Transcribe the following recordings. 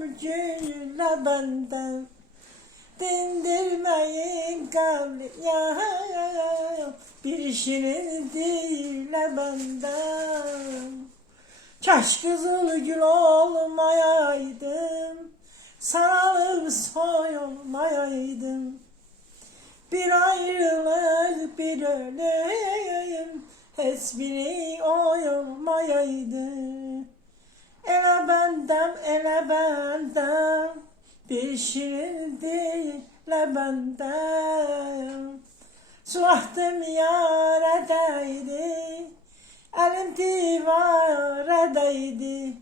gönüle benden Dindirmeyin kavli ya. Bir şirin değil benden. Kaş kızıl gül olmayaydım Sarılıp soyulmayaydım Bir ayrılık bir ölüm Hiçbiri oyulmayaydı Ela bendem, ela bendem, pişirdi la bendem. Suahtım yara değdi, elim divara değdi.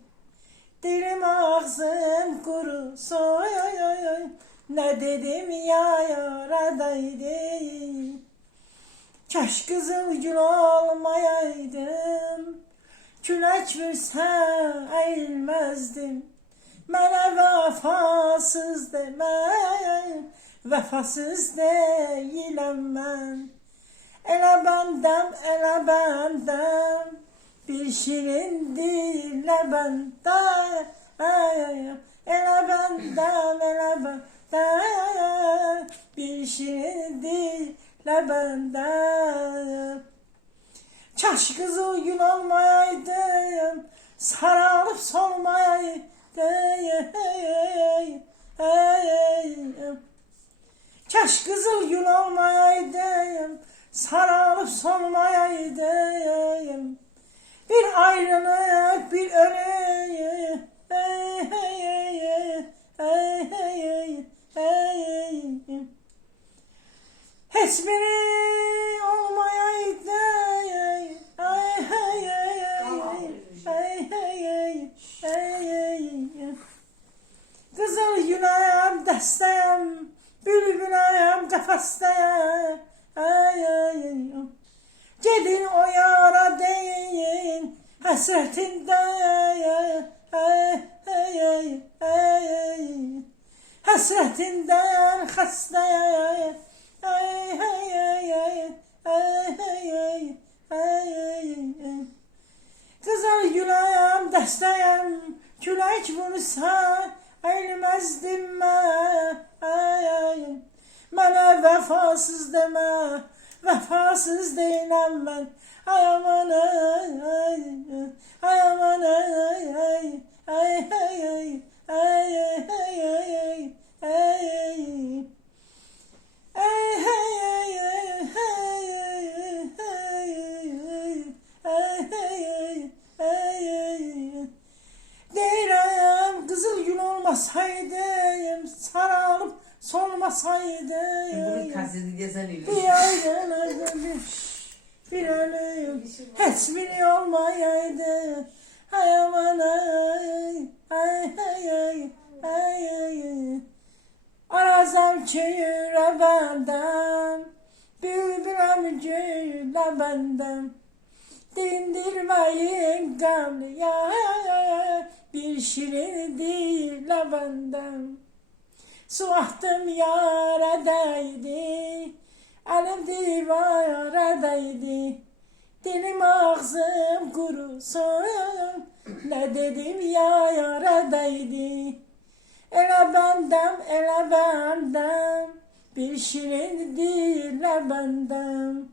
Dilim ağzım kuru soy oy oy oy. Ne dedim ya yara değdi. Keşke zıvgül olmayaydım. Külək versə əyilməzdim Mənə vəfasız demə Vəfasız deyiləm mən Elə bəndəm, elə bəndəm Bir şirin dilə bəndəm Elə bəndəm, elə bəndəm Bir şirin dilə bəndəm Kaş kızıl gün olmayaydın, sarılıp solmayaydın. Kaş kızıl gün olmayaydın, sarılıp solmayaydın. Bir ayrılık, bir ölü. Hiçbiri Yüreğim dəstəyəm, bülbüləyəm qəfəsdəyəm. Ay, ay, ay. Gedin o yara deyin, həsrətində. Ay, ay, ay, ay, ay, ay. Həsrətindən xəstəyəm. Ay, ay, ay, ay, ay, ay, ay, ay, ay, ay. Kızıl güləyəm, dəstəyəm, külək vursa, Eğilmezdim ben Mənə vəfasız demə Vəfasız deyinəm mən Ay aman ay. Ay aman ay. Basmasaydayım sarılıp solmasaydayım. Bunu kaseti gezelim. Diyarlarda bir bir ölüyüm. Hiç biri olmayaydı. Ay aman ay ay ay ay ay ay. Arazam çeyir benden. Bülbülüm cüyle benden. Dindirmeyin gamlı ya ya ya bir şiirdi lavandam. Suahtım yaradaydı, elim divaradaydı. Dilim ağzım kurusun, ne dedim ya yaradaydı. Ele bendem, ele bendem, bir şiirdi lavandam.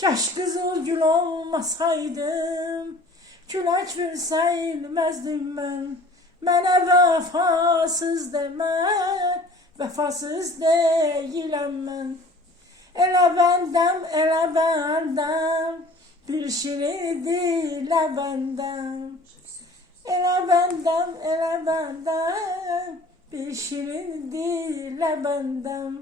Kaş kızıl gül olmasaydım, külək versəyilməzdim mən. Mənə vəfasız demə, vəfasız deyiləm mən. Elə bəndəm, elə bəndəm, bir şirin dilə bəndəm. Elə bəndəm, elə bəndəm, bir şirin dilə bəndəm.